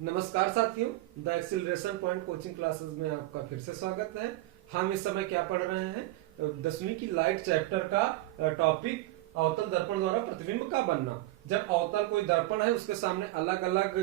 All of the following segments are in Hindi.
नमस्कार साथियों, the acceleration point coaching classes में आपका फिर से स्वागत है। हम इस समय क्या पढ़ रहे हैं? 10वीं की लाइट चैप्टर का टॉपिक अवतल दर्पण द्वारा प्रतिबिंब का बनना। जब अवतल कोई दर्पण है, उसके सामने अलग अलग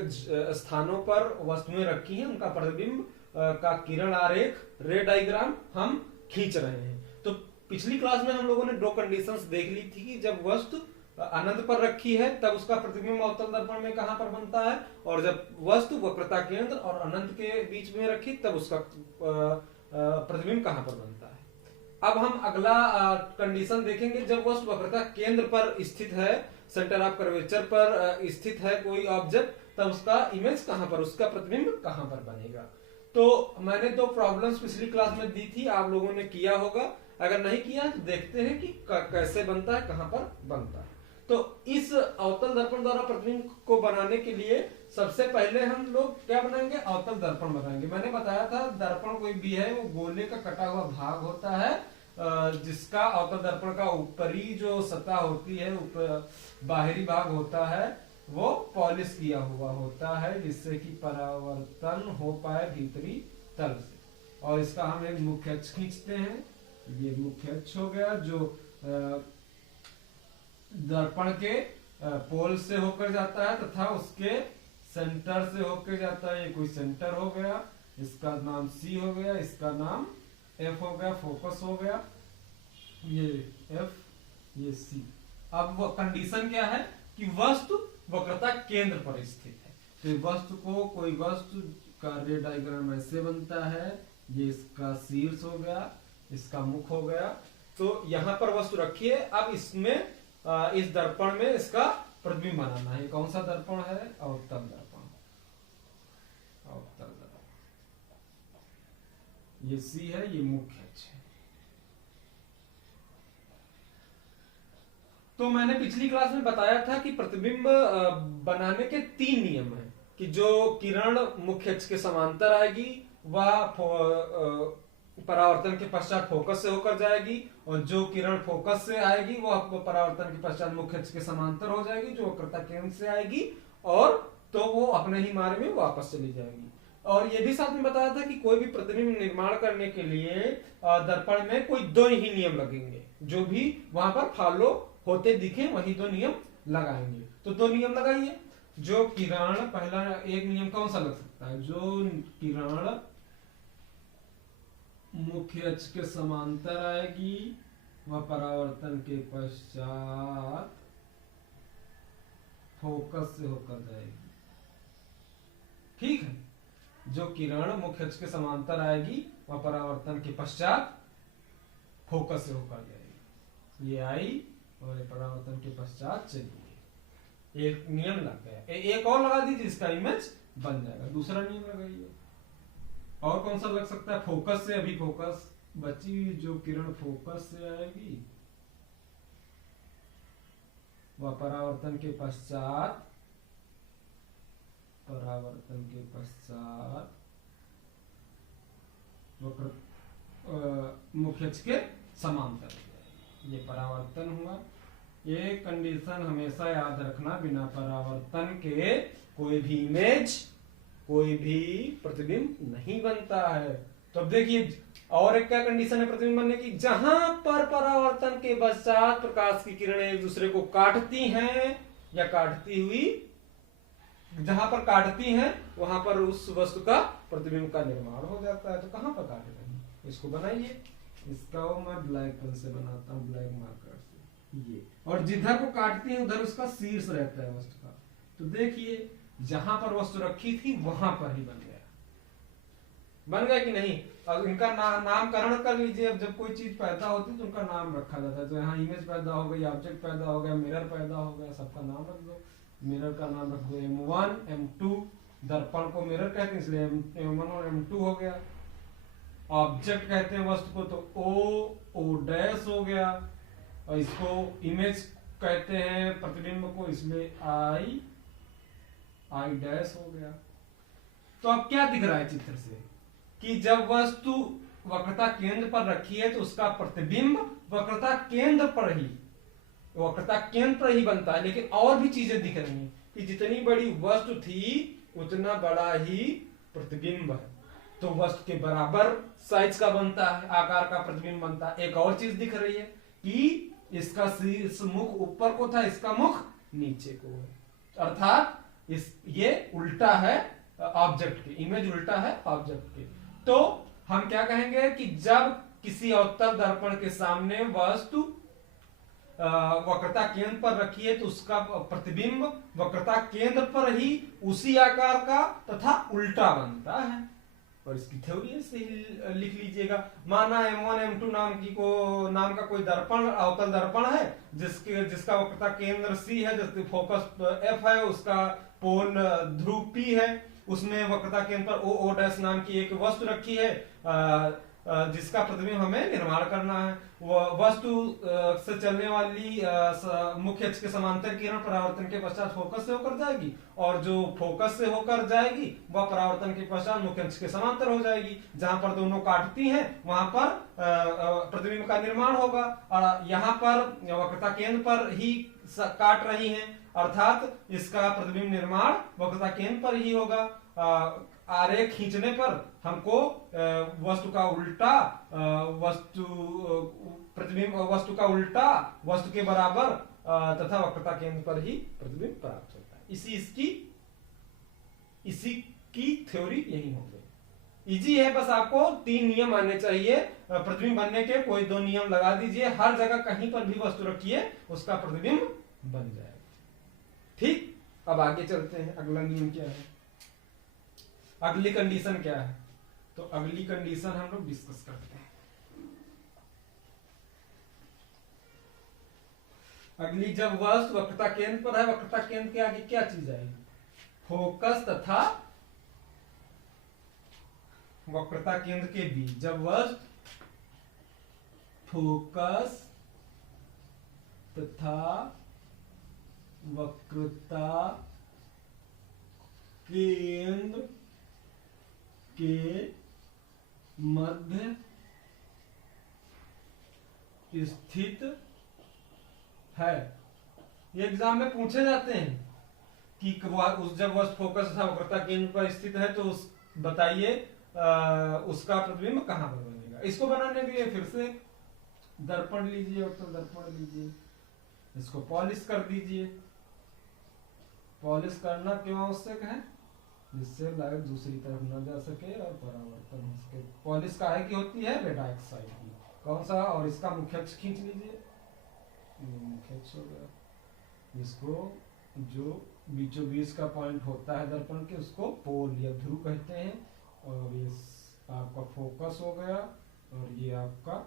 स्थानों पर वस्तुएं रखी हैं, उनका प्रतिबिंब का किरण आरेख रे डायग्राम हम खींच रहे हैं। तो पिछली क्लास में हम लोगों ने दो कंडीशंस देख ली थी कि जब वस्तु अनंत पर रखी है तब उसका प्रतिबिंब अवतल दर्पण में कहां पर बनता है, और जब वस्तु वक्रता केंद्र और अनंत के बीच में रखी तब उसका प्रतिबिंब कहां पर बनता है। अब हम अगला कंडीशन देखेंगे। जब वस्तु वक्रता केंद्र पर स्थित है, सेंटर ऑफ कर्वेचर पर स्थित है कोई ऑब्जेक्ट, तब उसका इमेज कहां पर, उसका प्रतिबिंब कहां पर बनेगा। तो मैंने दो प्रॉब्लम्स पिछली क्लास में दी थी, आप लोगों ने किया होगा। अगर नहीं किया तो देखते हैं कि कैसे बनता है, कहां पर बनता है। तो इस अवतल दर्पण द्वारा प्रतिबिंब को बनाने के लिए सबसे पहले हम लोग क्या बनाएंगे, अवतल दर्पण बनाएंगे। मैंने बताया था दर्पण कोई भी है वो गोले का कटा हुआ भाग होता है, जिसका अवतल दर्पण का ऊपरी जो सतह होती है, बाहरी भाग होता है, वो पॉलिश किया हुआ होता है जिससे कि परावर्तन हो पाए भीतरी तल से। और इसका हम एक मुख्य अक्ष खींचते हैं। ये मुख्य अक्ष हो गया जो दर्पण के पोल से होकर जाता है तथा उसके सेंटर से होकर जाता है। ये कोई सेंटर हो गया, इसका नाम सी हो गया, इसका नाम एफ हो गया, फोकस हो गया, ये एफ, ये सी। अब वो कंडीशन क्या है कि वस्तु वक्रता केंद्र पर स्थित है। तो वस्तु को, कोई वस्तु का रे डायग्राम ऐसे बनता है। ये इसका शीर्ष हो गया, इसका मुख हो गया। तो यहां पर वस्तु रखी है। अब इसमें इस दर्पण में इसका प्रतिबिंब बनाना है। कौन सा दर्पण है? अवतल दर्पण। अवतल दर्पण, ये सी है, ये मुख्य अक्ष है। तो मैंने पिछली क्लास में बताया था कि प्रतिबिंब बनाने के 3 नियम हैं कि जो किरण मुख्य अक्ष के समांतर आएगी वह परावर्तन के पश्चात फोकस से होकर जाएगी, और जो किरण फोकस से आएगी वो आपको परावर्तन के पश्चात मुख्य अक्ष के समांतर हो जाएगी, जो वक्रता केंद्र से आएगी, और तो वो अपने ही मार्ग में वापस चली जाएगी। और ये भी साथ में बताया था कि कोई भी प्रतिबिंब निर्माण करने के लिए दर्पण में कोई 2 ही नियम लगेंगे। जो भी वहां पर फॉलो होते दिखे वही 2 नियम लगाएंगे। तो 2 नियम लगाइए। जो किरण, पहला एक नियम कौन सा लग सकता है? जो किरण मुख्य अक्ष के समांतर आएगी वह परावर्तन के पश्चात फोकस से होकर जाएगी। ठीक है, जो किरण मुख्य अक्ष के समांतर आएगी वह परावर्तन के पश्चात फोकस से होकर जाएगी। ये आई और परावर्तन के पश्चात चली गई। एक नियम लग गया। एक और लगा दीजिए, इसका इमेज बन जाएगा। दूसरा नियम लगाइए। और कौन सा लग सकता है? फोकस से। अभी फोकस बची हुई जो किरण फोकस से आएगी वह परावर्तन के पश्चात मुख्य अक्ष के समांतर। ये परावर्तन हुआ। ये कंडीशन हमेशा याद रखना, बिना परावर्तन के कोई भी इमेज, कोई भी प्रतिबिंब नहीं बनता है। तो अब देखिए, और एक क्या कंडीशन है प्रतिबिंब बनने की? जहां पर परावर्तन के पश्चात प्रकाश की किरणें एक दूसरे को काटती हैं या काटती हुई, जहां पर काटती हैं वहां पर उस वस्तु का प्रतिबिंब का निर्माण हो जाता है। तो कहां पर काट रहे हैं, इसको बनाइए। इसका वो मैं ब्लैक पेन से बनाता हूं, ब्लैक मार्कर से। ये, और जिधर को काटती है उधर उसका शीर्ष रहता है वस्तु का। तो देखिए, जहां पर वस्तु रखी थी वहां पर ही बन गया। बन गया कि नहीं? और इनका नामकरण कर लीजिए। अब जब कोई चीज पैदा होती है तो उनका नाम रखा जाता है। तो यहाँ इमेज पैदा हो गई, ऑब्जेक्ट पैदा हो गया, मिरर पैदा हो गया, सबका नाम रख दो। मिरर का नाम रख दो M1, M2। दर्पण को मिरर कहते हैं इसलिए M1 और M2 हो गया। ऑब्जेक्ट कहते हैं वस्तु को, तो O' हो गया। और इसको इमेज कहते हैं प्रतिबिंब को, इसलिए I' हो गया। तो अब क्या दिख रहा है चित्र से कि जब वस्तु वक्रता केंद्र पर रखी है तो उसका प्रतिबिंब वक्रता केंद्र पर ही बनता है। लेकिन और भी चीजें दिख रही हैं कि जितनी बड़ी वस्तु थी उतना बड़ा ही प्रतिबिंब है। तो वस्तु के बराबर साइज का बनता है, आकार का प्रतिबिंब बनता है। एक और चीज दिख रही है कि इसका शीर्ष मुख ऊपर को था, इसका मुख नीचे को है, अर्थात ये उल्टा है ऑब्जेक्ट के, इमेज उल्टा है ऑब्जेक्ट के। तो हम क्या कहेंगे कि जब किसी अवतल दर्पण के सामने वस्तु वक्रता केंद्र पर रखी है तो उसका प्रतिबिंब वक्रता केंद्र पर ही उसी आकार का तथा उल्टा बनता है। और इसकी थ्योरी से लिख लीजिएगा। माना M1 M2 नाम का कोई दर्पण अवतल दर्पण है जिसका वक्रता केंद्र C है, जिसकी फोकस F है, उसका पोल ध्रुव P है, उसमें वक्रता केंद्र पर O नाम की एक वस्तु रखी है जिसका प्रतिबिंब हमें निर्माण करना है। वस्तु से चलने वाली मुख्य अक्ष के समांतर किरण परावर्तन के पश्चात फोकस से होकर जाएगी, और जो फोकस से होकर जाएगी वह परावर्तन के पश्चात मुख्य अक्ष के समांतर हो जाएगी। जहां पर दोनों काटती हैं वहां पर प्रतिबिंब का निर्माण होगा, और यहाँ पर वक्रता केंद्र पर ही काट रही हैं, अर्थात इसका प्रतिबिंब निर्माण वक्रता केंद्र पर ही होगा। आरेख खींचने पर हमको वस्तु का उल्टा वस्तु का उल्टा वस्तु के बराबर तथा वक्रता केंद्र पर ही प्रतिबिंब प्राप्त होता है। इसी की थ्योरी यही हो गई। इजी है, बस आपको 3 नियम आने चाहिए प्रतिबिंब बनने के। कोई 2 नियम लगा दीजिए, हर जगह कहीं पर भी वस्तु रखिए उसका प्रतिबिंब बन जाएगा। ठीक, अब आगे चलते हैं। अगला नियम क्या है, अगली कंडीशन क्या है, तो अगली कंडीशन हम लोग डिस्कस करते हैं। अगली, जब वस्तु वक्रता केंद्र पर है, वक्रता केंद्र के आगे क्या चीज आएगी, फोकस तथा वक्रता केंद्र के बीच। जब वस्तु फोकस तथा वक्रता केंद्र के मध्य स्थित है। ये एग्जाम में पूछे जाते हैं कि जब वस्तु फोकस तथा वक्रता केंद्र पर स्थित है तो बताइए उसका प्रतिबिंब कहां पर बनेगा। इसको बनाने के लिए फिर से दर्पण लीजिए, अवतल दर्पण लीजिए, इसको पॉलिश कर दीजिए। पॉलिश करना क्यों आवश्यक है, जिससे लाइट दूसरी तरफ न जा सके और परावर्तन हो सके। पॉलिश काहे की होती है, रेडाक्स साइड की। कौन सा, और इसका मुख्य अक्ष खींच लीजिए, मुख्य अक्ष हो गया। इसको जो बीचों बीच का पॉइंट होता है दर्पण के उसको पोल या ध्रुव कहते हैं, और ये आपका फोकस हो गया और ये आपका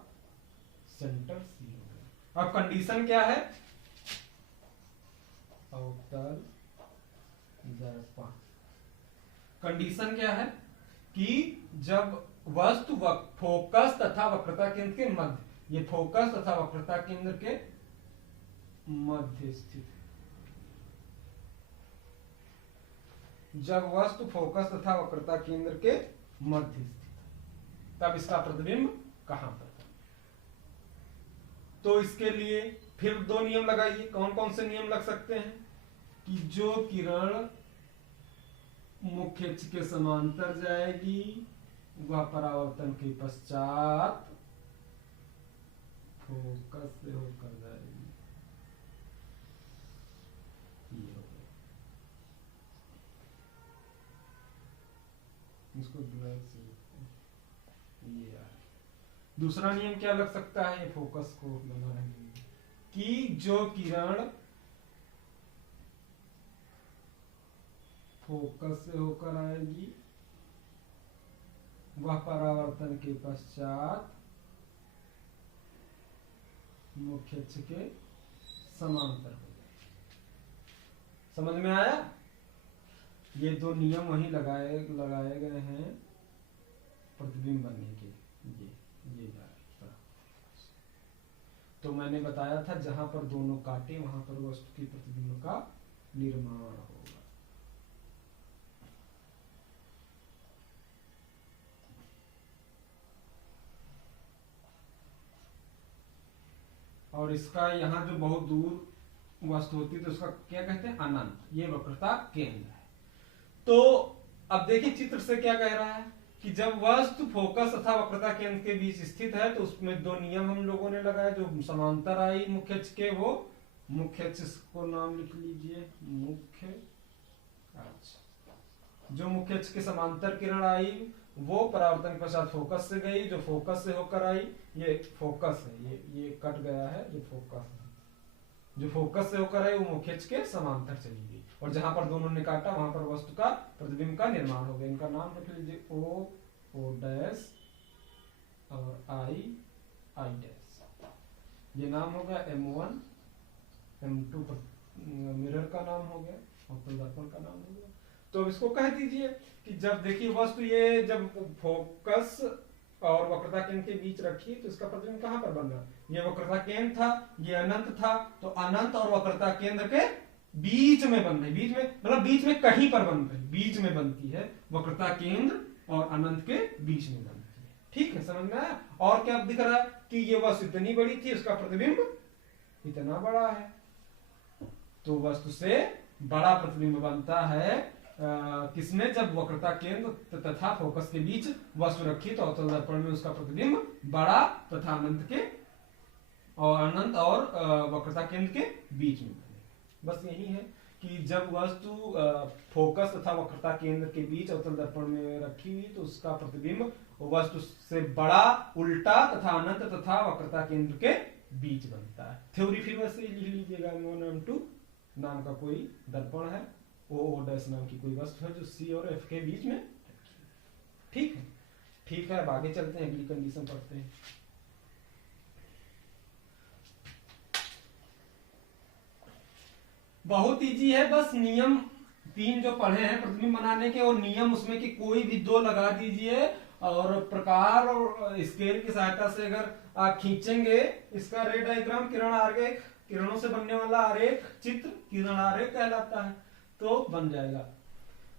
सेंटर सी हो गया। अब कंडीशन क्या है, अवतल दर्पण कंडीशन क्या है कि जब वस्तु फोकस तथा वक्रता केंद्र के मध्य, ये फोकस तथा वक्रता केंद्र के मध्य स्थित है। जब वस्तु फोकस तथा वक्रता केंद्र के मध्य स्थित है तब इसका प्रतिबिंब कहां पर है। तो इसके लिए फिर 2 नियम लगाइए। कौन कौन से नियम लग सकते हैं कि जो किरण मुख्य अक्ष के समांतर जाएगी वह परावर्तन के पश्चात फोकस से होकर जाएगी। ये हो गया, इसको ब्लैक से ये आ। दूसरा नियम क्या लग सकता है, ये फोकस को बना रहेंगे कि जो किरण फोकस से होकर आएगी वह परावर्तन के पश्चात मुख्य अक्ष के समांतर हो जाएगी। समझ में आया, ये 2 नियम वहीं लगाए गए हैं प्रतिबिंब बनने के। ये तो मैंने बताया था जहां पर दोनों काटे वहां पर वस्तु की प्रतिबिंब का निर्माण होगा। और इसका यहाँ जो बहुत दूर वस्तु होती है तो उसका क्या कहते हैं, अनंत। ये वक्रता केंद्र है। तो अब देखिए चित्र से क्या कह रहा है कि जब वस्तु फोकस तथा वक्रता केंद्र के बीच स्थित है तो उसमें दो नियम हम लोगों ने लगाए, जो समांतर आई मुख्य अक्ष के, वो मुख्य अक्ष को नाम लिख लीजिए मुख्य अक्ष। जो मुख्य अक्ष के समांतर किरण आई वो परावर्तन के पश्चात फोकस से गई, जो फोकस से होकर आई, ये फोकस है, ये कट गया है, जो फोकस है, जो फोकस से होकर आई वो मुख्य अक्ष के समांतर चली गई, और जहां पर दोनों ने काटा वहां पर वस्तु का प्रतिबिंब का निर्माण हो गया। इनका नाम रख लीजिए ओ डैश और आई डैश। ये नाम हो गया M1 M2 मिरर का नाम हो गया और दर्पण का नाम हो गया। तो अब इसको कह दीजिए कि जब देखिए वस्तु ये जब फोकस और वक्रता केंद्र के बीच रखी तो इसका प्रतिबिंब कहां पर बन रहा है, ये वक्रता केंद्र था, ये अनंत था, तो अनंत और वक्रता केंद्र के बीच में बन रही, बीच में मतलब बीच में कहीं पर बन रही, बीच में बनती है, वक्रता केंद्र और अनंत के बीच में बनती है। ठीक है, समझ में आया। और क्या दिख रहा है कि ये वस्तु इतनी बड़ी थी, उसका प्रतिबिंब इतना बड़ा है, तो वस्तु से बड़ा प्रतिबिंब बनता है किसमें, जब वक्रता केंद्र तथा फोकस के बीच वस्तु रखी तो अवतल दर्पण में उसका प्रतिबिंब बड़ा तथा अनंत और वक्रता केंद्र के बीच में बनेगा। बस यही है कि जब वस्तु फोकस तथा वक्रता केंद्र के बीच अवतल दर्पण में रखी हुई तो उसका प्रतिबिंब वस्तु से बड़ा, उल्टा तथा अनंत तथा वक्रता केंद्र के बीच बनता है। थ्योरी फिर वैसे लिख लीजिएगा, M1 M2 नाम का कोई दर्पण है, O डैश नाम की कोई वस्तु है जो C और F के बीच में। ठीक है, ठीक है, अब आगे चलते हैं, अगली कंडीशन पढ़ते हैं। बहुत इजी है, बस नियम 3 जो पढ़े हैं प्रतिबिंब बनाने के, और नियम उसमें कि कोई भी 2 लगा दीजिए, और प्रकार और स्केल की सहायता से अगर आप खींचेंगे इसका रे डायग्राम, किरण आरेख, किरणों से बनने वाला आरेख चित्र किरण आरेख कहलाता है, तो बन जाएगा।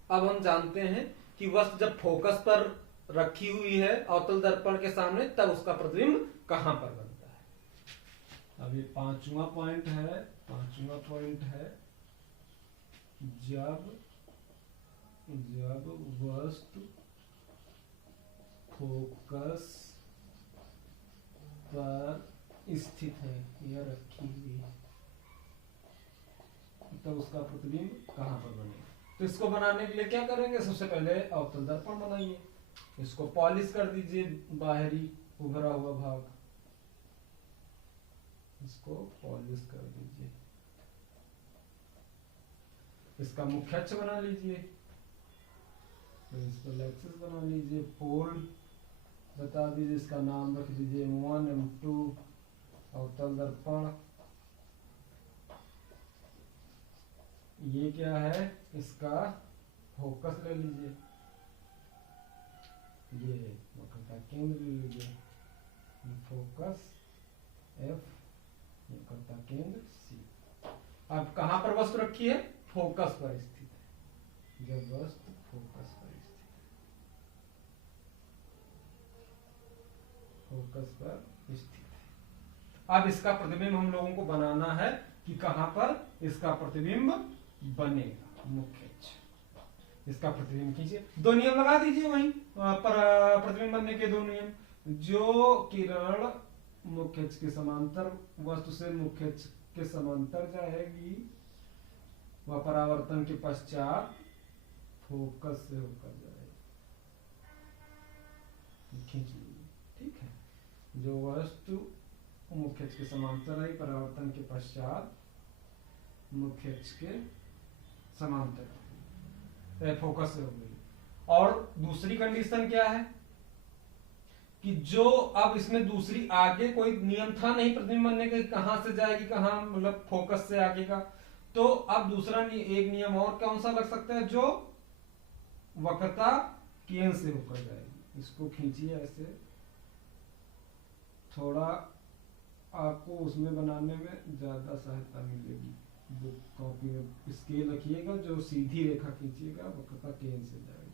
अब हम जानते हैं कि वस्तु जब फोकस पर रखी हुई है अवतल दर्पण के सामने तब उसका प्रतिबिंब कहां पर बनता है। अब ये पांचवा पॉइंट है, जब वस्तु फोकस पर स्थित है या रखी हुई है तब उसका प्रतिबिंब कहां पर बनेगा। तो इसको बनाने के लिए क्या करेंगे, सबसे पहले अवतल दर्पण बनाइए, इसको पॉलिश कर दीजिए, बाहरी उभरा हुआ भाग इसको पॉलिश कर दीजिए, इसका मुख्य अक्ष बना लीजिए, प्रिंसिपल एक्सिस बना लीजिए, पोल बता दीजिए, इसका नाम रख दीजिए M1 M2 अवतल दर्पण। ये क्या है, इसका फोकस ले लीजिए, ये वक्रता केंद्र ले लीजिए, फोकस F, वक्रता केंद्र C। अब कहां पर वस्तु रखी है, फोकस पर स्थित है, जब वस्तु फोकस पर स्थित है, फोकस पर स्थित है। अब इसका प्रतिबिंब हम लोगों को बनाना है कि कहां पर इसका प्रतिबिंब बनेगा, मुख्य अक्ष, इसका प्रतिबिंब खींचिए, 2 नियम लगा दीजिए वहीं पर प्रतिबिंब बनने के 2 नियम, जो किरण मुख्य अक्ष के समांतर, वस्तु से मुख्य अक्ष के समांतर जाएगी वह परावर्तन के पश्चात फोकस से होकर जाएगी, खींच लीजिए। ठीक है, जो वस्तु मुख्य अक्ष के समांतर आई परावर्तन के पश्चात मुख्य अक्ष के समांतर फोकस से हो गई। और दूसरी कंडीशन क्या है कि जो अब इसमें दूसरी आगे कोई नियम था नहीं प्रतिबिंब बनने के, कहां से जाएगी कहां, मतलब फोकस से आगे का, तो अब दूसरा एक नियम और कौन सा लग सकता है, जो वक्रता केंद्र से होकर जाएगी। इसको खींचिए ऐसे, थोड़ा आपको उसमें बनाने में ज्यादा सहायता मिलेगी, बुक कॉपी में स्केल रखिएगा, जो सीधी रेखा खींचिएगा वक्रता केंद्र से जाएगी।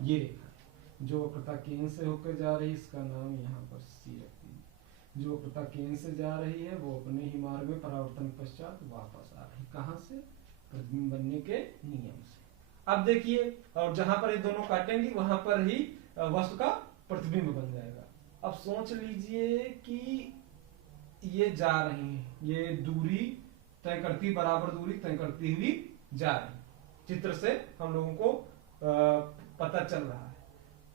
ये रेखा, जो वक्रता केंद्र से होकर जा रही है, इसका नाम यहाँ पर सी रख दीजिए। जो वक्रता केंद्र से जा रही है वो अपने ही मार्ग में परावर्तन के पश्चात वापस आ रही, कहाँ से? प्रतिबिंब बनने के नियम से। अब देखिए, और जहां पर ये दोनों काटेंगी वहां पर ही वस्तु का प्रतिबिंब बन जाएगा। अब सोच लीजिए कि ये जा रही है, ये दूरी तय करती, बराबर दूरी तय करती हुई जा रही, चित्र से हम लोगों को पता चल रहा है।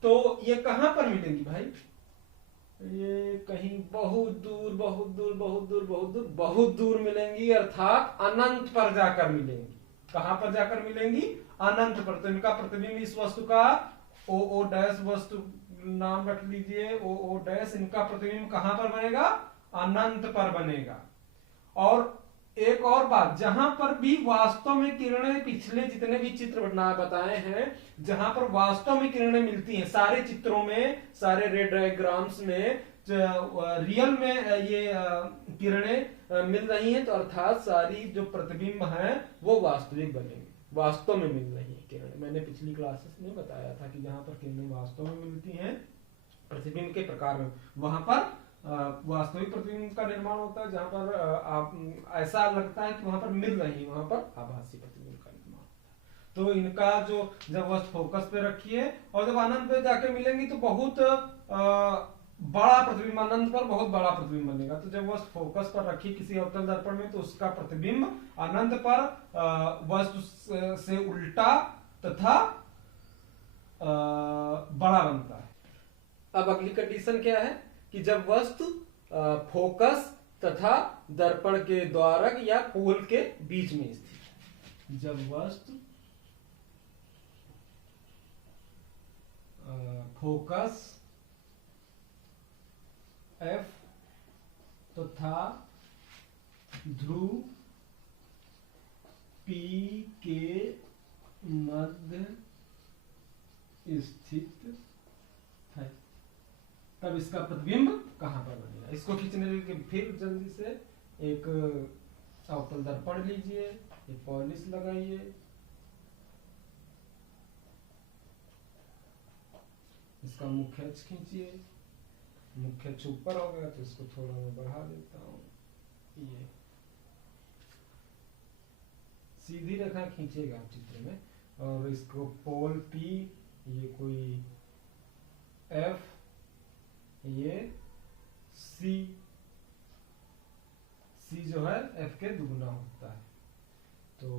तो ये कहां पर मिलेंगी भाई? ये कहीं बहुत दूर बहुत दूर बहुत दूर बहुत दूर बहुत दूर मिलेंगी, अर्थात अनंत पर जाकर मिलेंगी। कहां पर जाकर मिलेंगी? अनंत पर। तो इनका प्रतिबिंब इस वस्तु का ओ ओ डैश वस्तु नाम रख लीजिए, ओ ओ डैश, इनका प्रतिबिंब कहां पर बनेगा? अनंत पर बनेगा। और एक और बात, जहां पर भी वास्तव में किरणें, पिछले जितने भी चित्र बताए हैं, जहां पर वास्तव में किरणें मिलती हैं, सारे चित्रों में, सारे रे डायग्राम्स में रियल में ये किरणें मिल रही हैं, तो अर्थात सारी जो प्रतिबिंब हैं वो वास्तविक बनेंगे, वास्तव में मिल रही है किरणें। मैंने पिछली क्लासेस में बताया था कि जहां पर किरणें वास्तव में मिलती हैं प्रतिबिंब के प्रकार में, वहां पर वास्तविक प्रतिबिंब का निर्माण होता है। जहां पर आप ऐसा लगता है कि वहां पर मिल रही है, वहां पर आभासी प्रतिबिंब का निर्माण होता है। तो इनका जो, जब वस्तु फोकस पे रखिए और जब अनंत पे जाके मिलेंगी तो बहुत बड़ा प्रतिबिंब, अनंत पर बहुत बड़ा प्रतिबिंब बनेगा। तो जब वस्तु फोकस पर रखी किसी अवतल दर्पण में, तो उसका प्रतिबिंब अनंत पर वस्तु से उल्टा तथा बड़ा बनता है। अब अगली कंडीशन क्या है कि जब वस्तु फोकस तथा दर्पण के द्वारक या पोल के बीच में स्थित, जब वस्तु फोकस एफ तथा ध्रुव पी के मध्य स्थित है, तब इसका प्रतिबिंब कहां पर बनेगा? इसको खींचने के लिए फिर जल्दी से एक अवतल दर्पण लीजिए, एक पॉलिश लगाइए, इसका मुख्य अक्ष खींचिए। मुख्य अक्ष ऊपर हो गया तो इसको थोड़ा मैं बढ़ा देता हूं। ये सीधी रेखा खींचेगा आप चित्र में, और इसको पोल पी, ये कोई एफ, ये सी, सी जो है एफ के दुगुना होता है। तो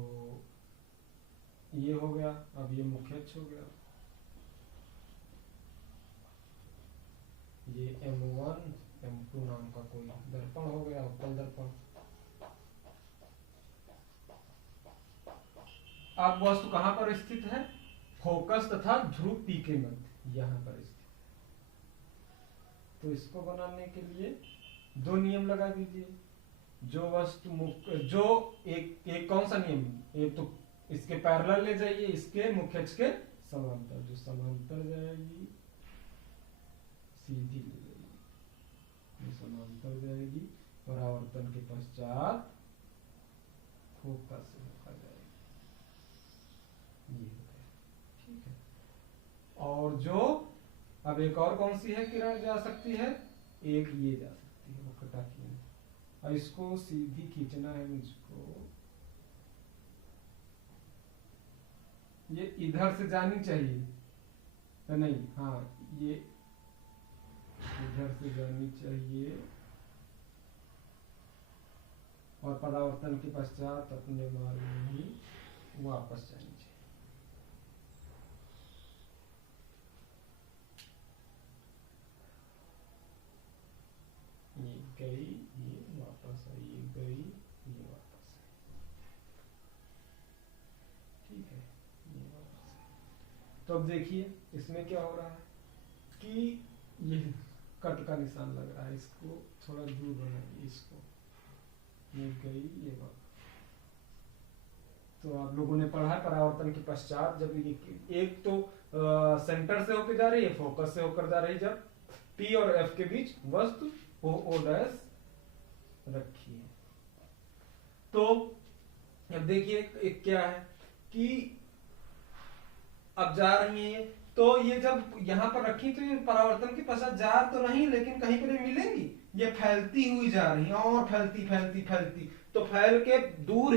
ये हो गया। अब ये मुख्य अक्ष हो गया, ये M1 M2 नाम का कोई दर्पण हो गया, अवतल दर्पण। अब वस्तु कहां पर स्थित है? फोकस तथा ध्रुव पी के मध्य, यहां पर स्थित। तो इसको बनाने के लिए दो नियम लगा दीजिए। जो वस्तु जो एक कौन सा नियम? एक तो इसके पैरेलल ले जाइए, इसके मुख्य अक्ष के समांतर। जो समांतर जाएगी सीधी ले जाइए, ये समांतर जाएगी, परावर्तन के पश्चात फोकस से होकर जाएगी, ये हो गया। ठीक है। और जो अब एक और कौन सी है किरण जा सकती है? एक ये जा सकती है वक्रता की, और इसको सीधी खींचना है मुझको। ये इधर से जानी चाहिए तो नहीं, हाँ ये इधर से जानी चाहिए और परावर्तन के पश्चात अपने मार्ग में ही वापस जानी चाहिए। ये गई, ये वापस आई, ये गई, ये वापस आई। ठीक है, ये वापस आई। तो अब देखिए इसमें क्या हो रहा है कि ये कट का निशान लग रहा है, इसको थोड़ा दूर बनाइए, इसको, ये गई, ये वापस। तो आप लोगों ने पढ़ा है परावर्तन के पश्चात जब ये एक तो सेंटर से होकर जा रही है, फोकस से होकर जा रही है, जब P और F के बीच वस्तु O डैश रखी है। तो अब देखिए एक क्या है कि अब जा रही है तो ये जब यहाँ पर रखी तो ये परावर्तन के पश्चात जा तो नहीं, लेकिन कहीं पर मिलेंगी, ये फैलती हुई जा रही है और फैलती फैलती फैलती, तो फैल के दूर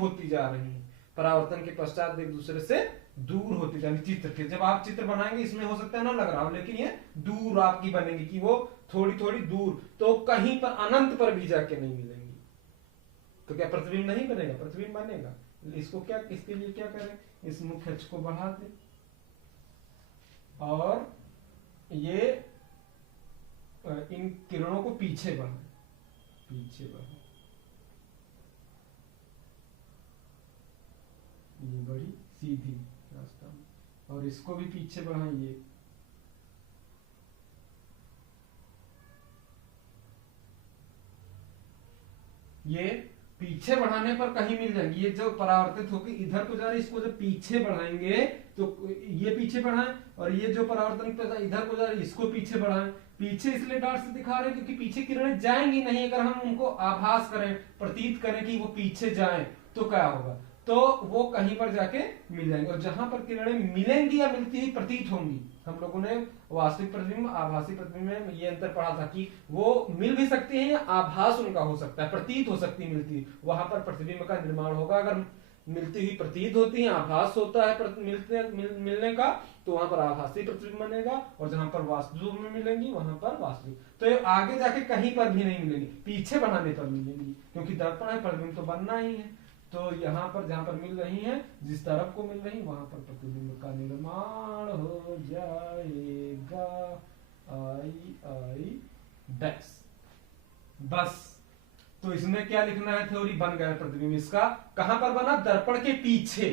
होती जा रही है, परावर्तन के पश्चात एक दूसरे से दूर होती जा रही। चित्र के जब आप चित्र बनाएंगे इसमें हो सकता है ना लग रहा हो, लेकिन ये दूर आपकी बनेगी कि वो थोड़ी थोड़ी दूर, तो कहीं पर अनंत पर भी जाके नहीं मिलेंगी। तो क्या प्रतिबिंब नहीं बनेगा? प्रतिबिंब बनेगा। इसको क्या, इसके लिए क्या करें, इस मुख्य अक्ष को बढ़ा दें और ये इन किरणों को पीछे बढ़ाएं, पीछे बढ़ाएं, ये बड़ी सीधी रास्ता में, और इसको भी पीछे बढ़ाइए, ये पीछे बढ़ाने पर कहीं मिल जाएगी। ये जो परावर्तित होकर इधर को जा रही है, इसको जब पीछे बढ़ाएंगे तो ये पीछे बढ़ाएं, और ये जो परावर्तन इधर को जा रही है इसको पीछे बढ़ाएं। पीछे इसलिए डॉट से दिखा रहे हैं क्योंकि पीछे किरणें जाएंगी नहीं। अगर हम उनको आभास करें, प्रतीत करें कि वो पीछे जाएं, तो क्या होगा, तो वो कहीं पर जाके मिल जाएंगे। और जहां पर किरणें मिलेंगी या मिलती हुई प्रतीत होंगी, हम लोगों ने वास्तविक प्रतिबिंब आभासी प्रतिबिंब में ये अंतर पढ़ा था कि वो मिल भी सकती है या आभास उनका हो सकता है, प्रतीत हो सकती है मिलती, वहां पर प्रतिबिंब का निर्माण होगा। अगर मिलती हुई प्रतीत होती है, आभास होता है मिलने का, तो वहां पर आभासी प्रतिबिंब बनेगा, और जहां पर वास्तविक में मिलेंगी वहां पर वास्तविक। तो ये आगे जाके कहीं पर भी नहीं मिलेंगी, पीछे बढ़ाने पर मिलेंगी, क्योंकि दर्पण है, प्रतिबिंब तो बनना ही है। तो यहाँ पर जहां पर मिल रही है, जिस तरफ को मिल रही, वहां पर प्रतिबिंब का निर्माण हो जाएगा। आई डैश, बस। तो इसमें क्या लिखना है, थ्योरी बन गया प्रतिबिंब इसका। कहां पर बना? दर्पण के पीछे,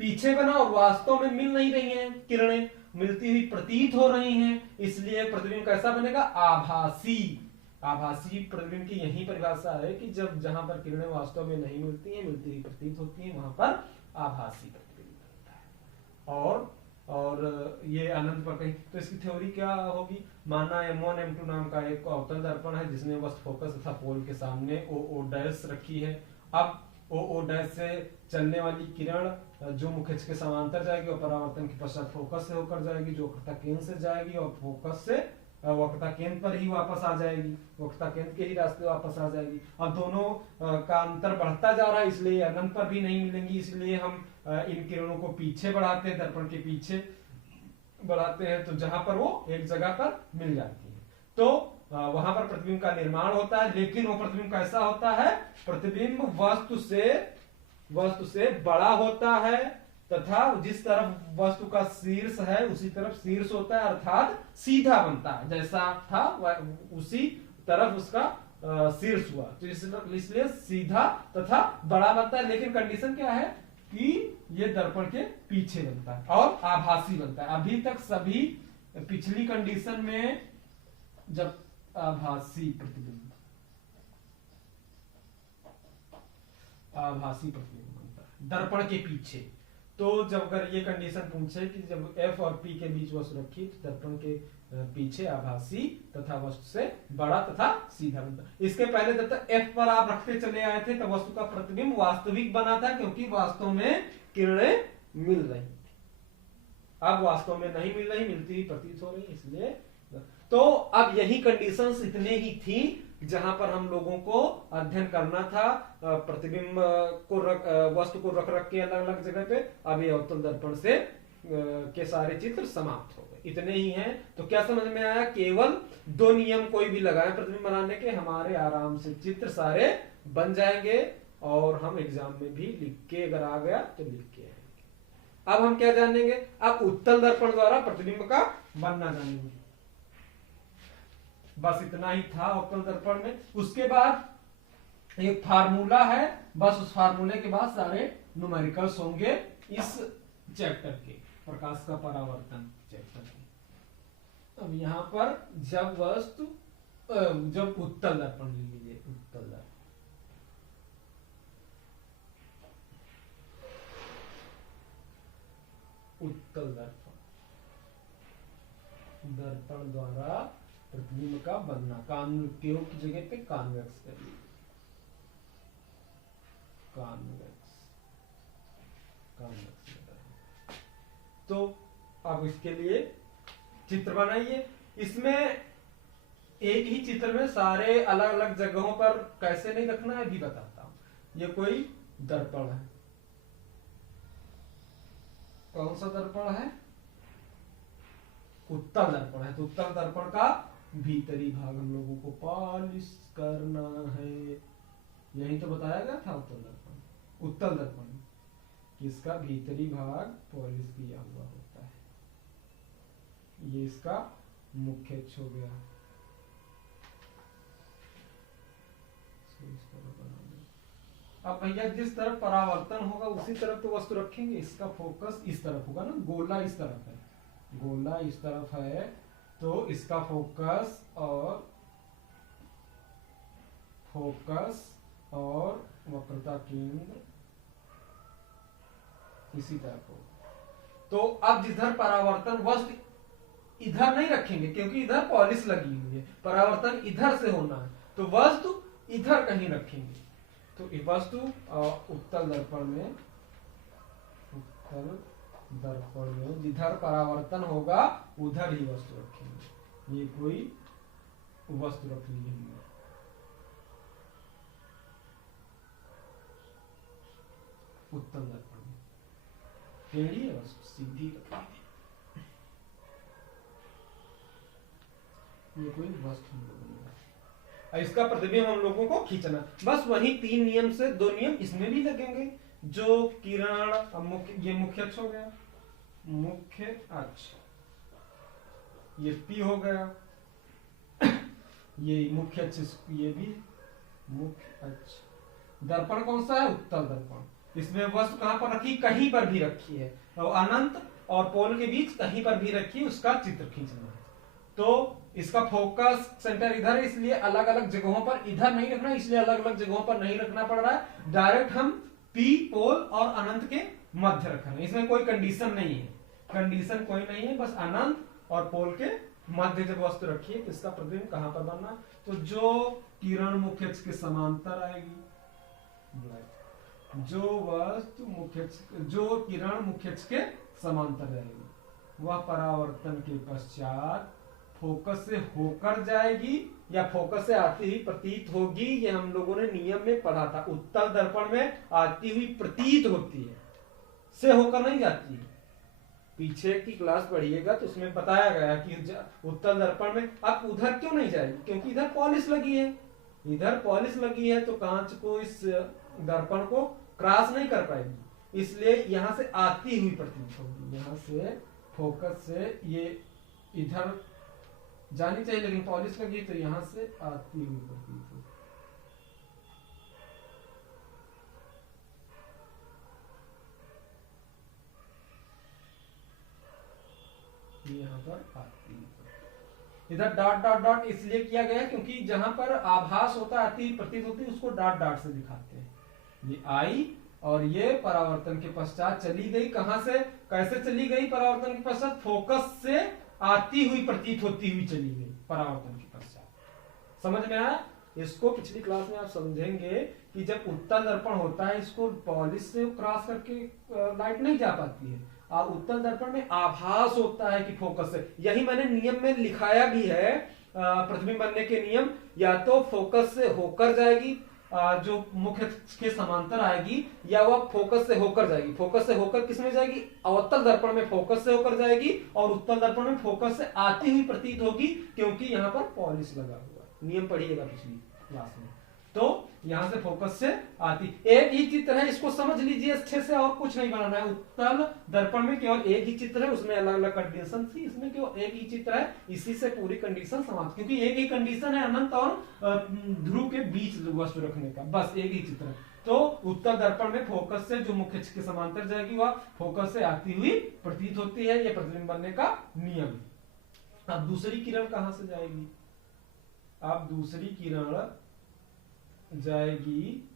पीछे बना, और वास्तव में मिल नहीं रही हैं किरणें, मिलती हुई प्रतीत हो रही हैं, इसलिए प्रतिबिंब कैसा बनेगा? आभासी। आभासी प्रतिबिंब की यही परिभाषा है कि जब जहां पर किरणें वास्तव में नहीं मिलती हैं, मिलती हुई प्रतीत होती हैं, वहां पर आभासी प्रतिबिंब बनता है। और ये अनंत पर कहीं, तो इसकी थ्योरी क्या होगी? माना M1 M2 नाम का एक अवतल दर्पण है जिसने वस्तु फोकस तथा पोल के सामने O डैश रखी है। अब O डैश से चलने वाली किरण जो मुख्य अक्ष के समांतर जाएगी और परावर्तन के पश्चात फोकस से होकर जाएगी, जो वक्रता केंद्र से जाएगी और फोकस से वक्रता केंद्र पर ही वापस आ जाएगी, वक्रता केंद्र के ही रास्ते वापस आ जाएगी। अब दोनों का अंतर बढ़ता जा रहा है, इसलिए अनंत पर भी नहीं मिलेंगी, इसलिए हम इन किरणों को पीछे बढ़ाते हैं, दर्पण के पीछे बढ़ाते हैं, तो जहां पर वो एक जगह पर मिल जाती है, तो वहां पर प्रतिबिंब का निर्माण होता है। लेकिन वो प्रतिबिंब कैसा होता है? प्रतिबिंब वस्तु से बड़ा होता है, तथा जिस तरफ वस्तु का शीर्ष है उसी तरफ शीर्ष होता है, अर्थात सीधा बनता है, जैसा था उसी तरफ उसका शीर्ष हुआ, तो इसलिए सीधा तथा बड़ा बनता है। लेकिन कंडीशन क्या है कि ये दर्पण के पीछे बनता है और आभासी बनता है। अभी तक सभी पिछली कंडीशन में जब आभासी प्रतिबिंब बनता है दर्पण के पीछे, तो जब अगर ये कंडीशन पूछे कि जब F और P के बीच वस्तु रखी तो दर्पण के पीछे आभासी तथा वस्तु से बड़ा तथा सीधा बनता। इसके पहले जब तक F पर आप रखते चले आए थे तब वस्तु का प्रतिबिंब वास्तविक बना था, क्योंकि वास्तव में किरणें मिल रही थी। अब वास्तव में नहीं मिल रही, मिलती हुई प्रतीत हो रही, इसलिए तो अब यही कंडीशंस इतने ही थी जहां पर हम लोगों को अध्ययन करना था। प्रतिबिंब को वस्तु को रख के अलग अलग जगह पे। अब ये अवतल दर्पण से के सारे चित्र समाप्त हो गए, इतने ही हैं। तो क्या समझ में आया? केवल 2 नियम कोई भी लगाए प्रतिबिंब बनाने के, हमारे आराम से चित्र सारे बन जाएंगे और हम एग्जाम में भी लिख के अगर आ गया तो लिख के आएंगे। अब हम क्या जानेंगे? अब उत्तल दर्पण द्वारा प्रतिबिंब का बनना जानेंगे। बस इतना ही था उत्तल दर्पण में। उसके बाद एक फार्मूला है, बस उस फार्मूले के बाद सारे न्यूमेरिकल्स होंगे इस चैप्टर के, प्रकाश का परावर्तन चैप्टर के। अब यहां पर जब उत्तल दर्पण ले लीजिए, उत्तल दर्पण द्वारा प्रतिबिंब का बनना, केव की जगह पे कॉन्वेक्स कर लीजिए, कॉन्वेक्स। तो अब इसके लिए चित्र बनाइए। इसमें एक ही चित्र में सारे अलग अलग जगहों पर कैसे नहीं रखना है भी बताता हूं। ये कोई दर्पण है, कौन सा दर्पण है? उत्तल दर्पण है। तो उत्तल दर्पण का भीतरी भाग हम लोगों को पॉलिश करना है। यही तो बताया गया था उत्तल दर्पण। उत्तल दर्पण इसका भीतरी भाग पॉलिश किया हुआ होता है। ये इसका मुख्य अक्ष हो गया। अब भैया जिस तरफ परावर्तन होगा उसी तरफ तो वस्तु रखेंगे। इसका फोकस इस तरफ होगा ना, गोला इस तरफ है, गोला इस तरफ है, तो इसका फोकस और वक्रता केंद्र इसी तरफ होगा। तो अब जिधर परावर्तन वस्तु इधर नहीं रखेंगे क्योंकि इधर पॉलिश लगी हुई है, परावर्तन इधर से होना है, तो वस्तु इधर कहीं रखेंगे। तो वस्तु उत्तल दर्पण में जिधर परावर्तन होगा उधर ही वस्तु रखेंगे। ये कोई वस्तु रख ली है। उत्तल दर्पण में टेढ़ी है वस्तु, सीधी रख ली। ये कोई वस्तु हम लोगों ने, इसका प्रतिबिंब हम लोगों को खींचना। बस वही 3 नियम से 2 नियम इसमें भी लगेंगे। जो किरण ये मुख्य अक्ष हो गया, मुख्य अक्ष, ये P हो गया, ये मुख्य अक्ष, ये भी मुख्य अक्ष। दर्पण कौन सा है? उत्तल दर्पण। इसमें वस्तु कहां पर रखी? कहीं पर भी रखी है, और अनंत और पोल के बीच कहीं पर भी रखी, उसका चित्र खींचना है। तो इसका फोकस सेंटर इधर है, इसलिए अलग अलग जगहों पर इधर नहीं रखना, इसलिए अलग अलग जगहों पर नहीं रखना पड़ रहा है। डायरेक्ट हम P, पोल और अनंत के मध्य रखना है। इसमें कोई कंडीशन नहीं है, कंडीशन कोई नहीं है, बस अनंत और पोल के मध्य जब वस्तु रखी है तो इसका प्रतिबिंब कहां पर बनना? तो जो किरण मुख्य अक्ष के समांतर आएगी, जो वस्तु जो किरण मुख्य अक्ष के समांतर रहेगी वह परावर्तन के पश्चात फोकस से होकर जाएगी या फोकस से आती हुई प्रतीत होगी। ये हम लोगों ने नियम में पढ़ा था। उत्तल दर्पण में आती हुई प्रतीत होती है, से होकर नहीं जाती है। पीछे की क्लास पढ़िएगा तो उसमें बताया गया कि उत्तल दर्पण में अब उधर क्यों नहीं जाएगी, क्योंकि इधर पॉलिश लगी है। इधर पॉलिश लगी है तो कांच को, इस दर्पण को क्रॉस नहीं कर पाएगी, इसलिए यहां से आती हुई प्रतीत होगी। यहां से फोकस से ये इधर जानी चाहिए, लेकिन पॉलिश लगी तो यहां से आती हुई प्रतीत होगी। यहां पर आती हुई, इधर डॉट डॉट डॉट इसलिए किया गया क्योंकि जहां पर आभास होता है, आती हुई प्रतीत होती है, उसको डॉट डॉट से दिखाते हैं। ये आई और ये परावर्तन के पश्चात चली गई। कहां से, कैसे चली गई? परावर्तन के पश्चात फोकस से आती हुई प्रतीत होती हुई चली गई परावर्तन के पश्चात। समझ में आया? इसको पिछली क्लास में आप समझेंगे कि जब उत्तल दर्पण होता है, इसको पॉलिश से क्रॉस करके लाइट नहीं जा पाती है। उत्तल दर्पण में आभास होता है कि फोकस से, यही मैंने नियम में लिखाया भी है। प्रतिबिंब बनने के नियम, या तो फोकस से होकर जाएगी, जो मुख्य के समांतर आएगी, या वह फोकस से होकर जाएगी। फोकस से होकर किस में जाएगी? अवतल दर्पण में फोकस से होकर जाएगी, और उत्तल दर्पण में फोकस से आती हुई प्रतीत होगी, क्योंकि यहाँ पर पॉलिश लगा हुआ है। नियम पढ़िएगा पिछली क्लास में। तो यहां से फोकस से आती, एक ही चित्र है, इसको समझ लीजिए अच्छे से, और कुछ नहीं बनाना है। उत्तल दर्पण में केवल एक ही चित्र है, उसमें अलग अलग कंडीशन थी, इसमें केवल एक ही चित्र है, इसी से पूरी कंडीशन समाप्त। क्योंकि एक ही कंडीशन है अनंत और ध्रुव के बीच वस्तु रखने का, बस एक ही चित्र है। तो उत्तल दर्पण में फोकस से जो मुख्य के समांतर जाएगी वह फोकस से आती हुई प्रतीत होती है। यह प्रतिबिंब बनने का नियम। अब दूसरी किरण कहां से जाएगी? अब दूसरी किरण जाएगी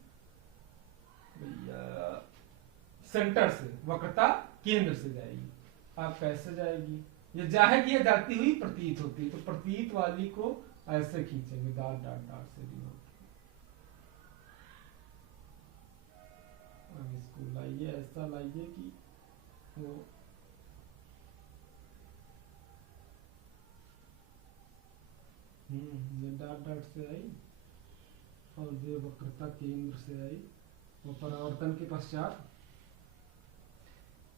सेंटर से, वक्रता केंद्र से जाएगी। अब कैसे जाएगी? ये जाएगी या जाती हुई प्रतीत होती है, तो प्रतीत वाली को ऐसे खींचेंगे, डॉट डॉट डॉट से डिनोट। अब इसको लाइए, ऐसा लाइए कि वो ये डॉट डॉट से आई और ये वक्रता केंद्र से आई, वो परावर्तन के पश्चात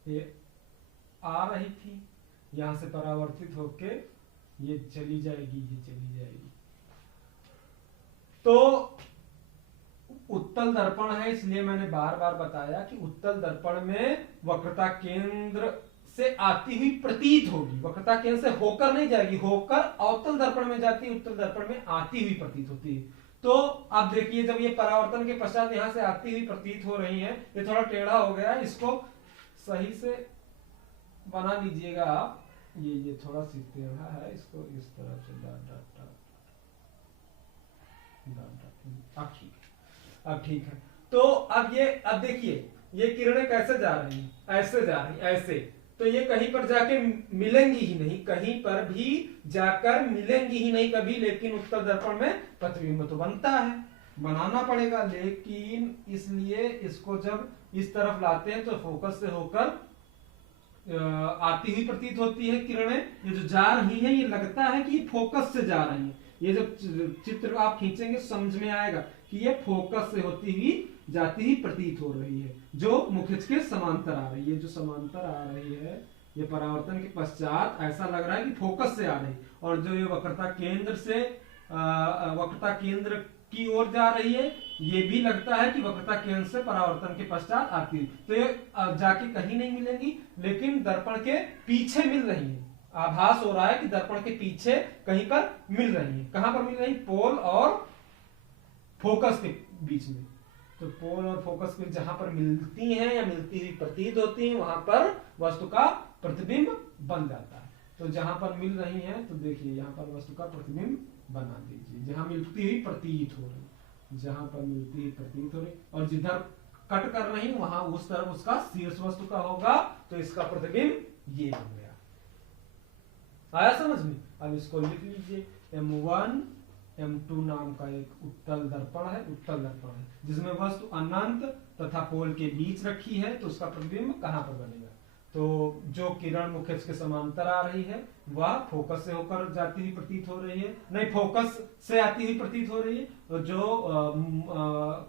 ये आ रही थी, यहाँ से परावर्तित होके ये चली जाएगी, ये चली जाएगी। तो उत्तल दर्पण है, इसलिए मैंने बार बार बताया कि उत्तल दर्पण में वक्रता केंद्र से आती हुई प्रतीत होगी, वक्रता केंद्र से होकर नहीं जाएगी, होकर अवतल दर्पण में जाती है, उत्तल दर्पण में आती हुई प्रतीत होती है। तो आप देखिए जब ये परावर्तन के पश्चात यहां से आती हुई प्रतीत हो रही है, ये थोड़ा टेढ़ा हो गया है, इसको सही से बना लीजिएगा आप। ये थोड़ा सी टेढ़ा है, इसको इस तरह से dot dot dot dot dot, अब ठीक है, अब ठीक है। तो अब देखिए ये किरणें कैसे जा रही हैं, ऐसे जा रही, ऐसे। तो ये कहीं पर जाके मिलेंगी ही नहीं, कहीं पर भी जाकर मिलेंगी ही नहीं कभी, लेकिन उत्तल दर्पण में प्रतिबिंब तो बनता है, बनाना पड़ेगा। लेकिन इसलिए इसको जब इस तरफ लाते हैं तो फोकस से होकर आती हुई प्रतीत होती है किरणें। ये जो जा रही है, ये लगता है कि ये फोकस से जा रही है। ये जब चित्र आप खींचेंगे समझ में आएगा कि ये फोकस से होती हुई जाती ही प्रतीत हो रही है, जो मुख्यच के समांतर आ रही है। जो समांतर आ रही है, ये परावर्तन के पश्चात ऐसा लग रहा है कि फोकस से आ रही, और जो ये वक्रता केंद्र से वक्रता केंद्र की ओर जा रही है, ये भी लगता है कि वक्रता केंद्र से परावर्तन के पश्चात आती है। तो ये जाके कहीं नहीं मिलेंगी, लेकिन दर्पण के पीछे मिल रही है। आभास हो रहा है कि दर्पण के पीछे कहीं पर मिल रही है। कहां पर मिल रही? पोल और फोकस के बीच में। तो पोल और फोकस के जहां पर मिलती हैं या मिलती हुई प्रतीत होती हैं, वहां पर वस्तु का प्रतिबिंब बन जाता है। तो जहां पर मिल रही हैं, तो देखिए यहाँ पर वस्तु का प्रतिबिंब बना दीजिए, जहां मिलती हुई प्रतीत हो रही, जहां पर मिलती हुई प्रतीत हो रही, और जिधर कट कर रही वहां उस तरफ उसका शीर्ष वस्तु का होगा, तो इसका प्रतिबिंब ये बन गया। आया समझ में? अब इसको लिख लीजिए, M1 M2 नाम का एक उत्तल दर्पण है, उत्तल दर्पण है जिसमें वस्तु अनंत तथा पोल के बीच रखी है। तो उसका प्रतिबिंब कहां पर बनेगा? तो जो किरण मुख्यच के समांतर आ रही है, वह फोकस से होकर जाती हुई प्रतीत हो रही है, नहीं फोकस से आती हुई प्रतीत हो रही है। तो जो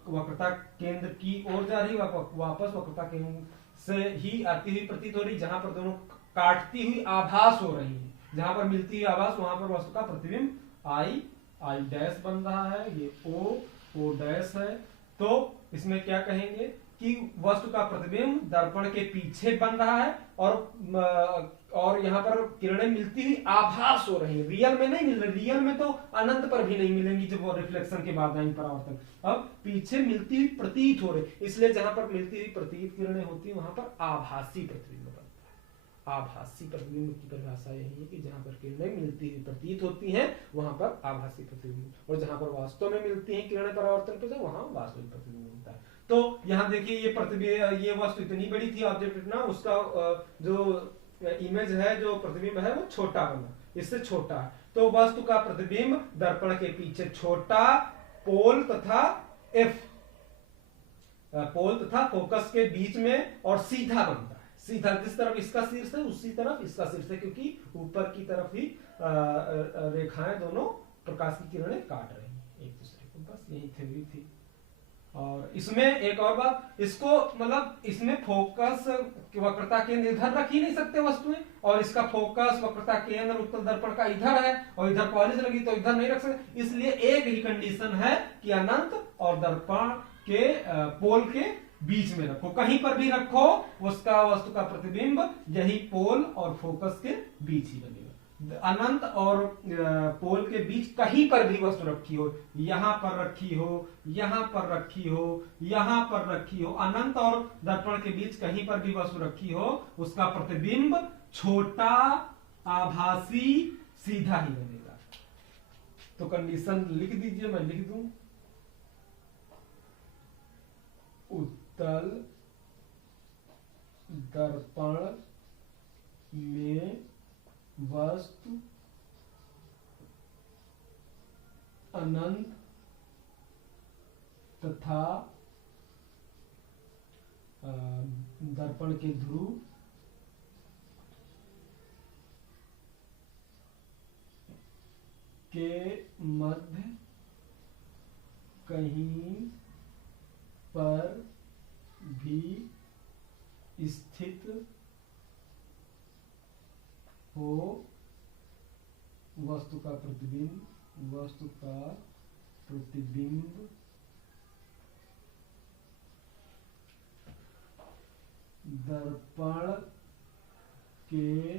वक्रता केंद्र की ओर जा रही है, वापस वक्रता केंद्र से ही आती हुई प्रतीत हो रही है। जहां पर दोनों काटती हुई आभास हो रही है, जहां पर मिलती हुई आभास, वहां पर वस्तु का प्रतिबिंब I डैश बन रहा है, ये O डैश है। तो इसमें क्या कहेंगे कि वस्तु का प्रतिबिंब दर्पण के पीछे बन रहा है, और यहाँ पर किरणें मिलती हुई आभास हो रही है, रियल में नहीं मिल रही। रियल में तो अनंत पर भी नहीं मिलेंगी जब वो रिफ्लेक्शन के बाद आएंगी परावर्तन। अब पीछे मिलती हुई प्रतीत हो रही, इसलिए जहां पर मिलती हुई प्रतीत किरणें होती है, वहां पर आभासी प्रतिबिंब बनता है। आभासी प्रतिबिंब की परिभाषा यही है कि जहां पर किरणें मिलती हुई प्रतीत होती हैं, वहां पर आभासी प्रतिबिंब, और जहां पर वास्तव में मिलती हैं किरणें परावर्तन पे, वहां वास्तविक प्रतिबिंब बनता है। तो यहाँ देखिए ये प्रतिबिंब, ये वस्तु इतनी बड़ी थी ऑब्जेक्ट इतना, उसका जो इमेज है, जो प्रतिबिंब है, वो छोटा बना, इससे छोटा। तो वस्तु का प्रतिबिंब दर्पण के पीछे छोटा, पोल तथा पोल तथा फोकस के बीच में और सीधा बनता है। सीधा, जिस तरफ इसका शीर्ष है उसी तरफ इसका शीर्ष है, क्योंकि ऊपर की तरफ ही रेखाएं दोनों प्रकाश की किरणें काट रही हैं एक दूसरे को। बस यही थ्योरी थी। और इसमें एक और बात, इसको मतलब इसमें फोकस वक्रता केंद्र इधर रख ही नहीं सकते वस्तुएं, और इसका फोकस वक्रता केंद्र उत्तल दर्पण का इधर है, और इधर पॉलिश लगी तो इधर नहीं रख सकते। इसलिए एक ही कंडीशन है कि अनंत और दर्पण के पोल के बीच में रखो, कहीं पर भी रखो, उसका वस्तु का प्रतिबिंब यही पोल और फोकस के बीच ही बनेगा। अनंत और पोल के बीच कहीं पर भी वस्तु रखी हो, यहां पर रखी हो, यहां पर रखी हो, यहां पर रखी हो, अनंत और दर्पण के बीच कहीं पर भी वस्तु रखी हो, उसका प्रतिबिंब छोटा, आभासी, सीधा ही बनेगा। तो कंडीशन लिख दीजिए, मैं लिख दूं, उत्तल दर्पण में वस्तु अनंत तथा दर्पण के ध्रुव के मध्य कहीं पर भी स्थित हो वस्तु का प्रतिबिंब दर्पण के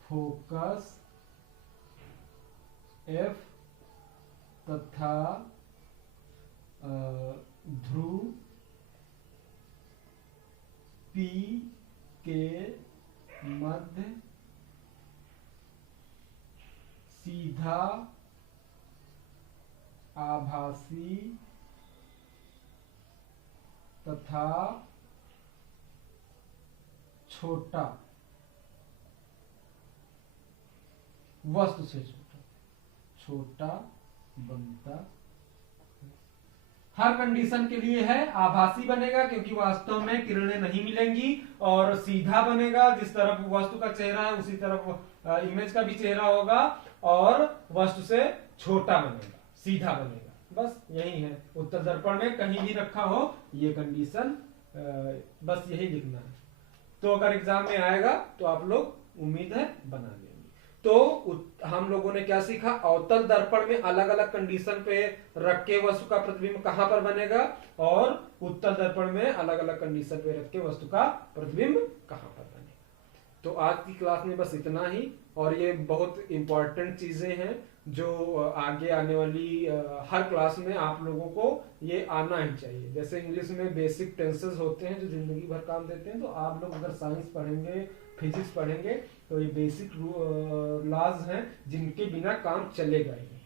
फोकस F तथा ध्रुव P के मध्य सीधा आभासी तथा छोटा वस्तु से छोटा बनता। हर कंडीशन के लिए है आभासी बनेगा क्योंकि वास्तव में किरणें नहीं मिलेंगी, और सीधा बनेगा जिस तरफ वस्तु का चेहरा है उसी तरफ इमेज का भी चेहरा होगा, और वस्तु से छोटा बनेगा, सीधा बनेगा। बस यही है, उत्तल दर्पण में कहीं भी रखा हो ये कंडीशन, बस यही लिखना है। तो अगर एग्जाम में आएगा तो आप लोग उम्मीद है बना लेंगे। तो हम लोगों ने क्या सीखा, अवतल दर्पण में अलग अलग कंडीशन पे रख के वस्तु का प्रतिबिंब कहां पर बनेगा, और उत्तल दर्पण में अलग अलग कंडीशन पे रख के वस्तु का प्रतिबिंब कहां पर बनेगा। तो आज की क्लास में बस इतना ही, और ये बहुत इंपॉर्टेंट चीजें हैं जो आगे आने वाली हर क्लास में आप लोगों को ये आना ही चाहिए। जैसे इंग्लिश में बेसिक टेंसेस होते हैं जो जिंदगी भर काम देते हैं, तो आप लोग अगर साइंस पढ़ेंगे, फिजिक्स पढ़ेंगे, तो ये बेसिक लॉज हैं जिनके बिना काम चलेगा ही नहीं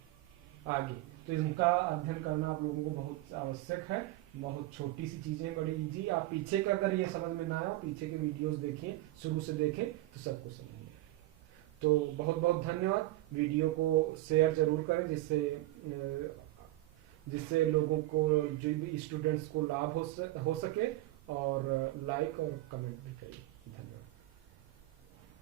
आगे। तो इनका अध्ययन करना आप लोगों को बहुत आवश्यक है। बहुत छोटी सी चीजें, बड़ी इजी। आप पीछे का अगर ये समझ में ना आए, पीछे के वीडियोस देखिए, शुरू से देखें तो सब कुछ समझ में आए। तो बहुत बहुत धन्यवाद। वीडियो को शेयर जरूर करें जिससे लोगों को, जो भी स्टूडेंट्स को लाभ हो सके, और लाइक और कमेंट भी करिए।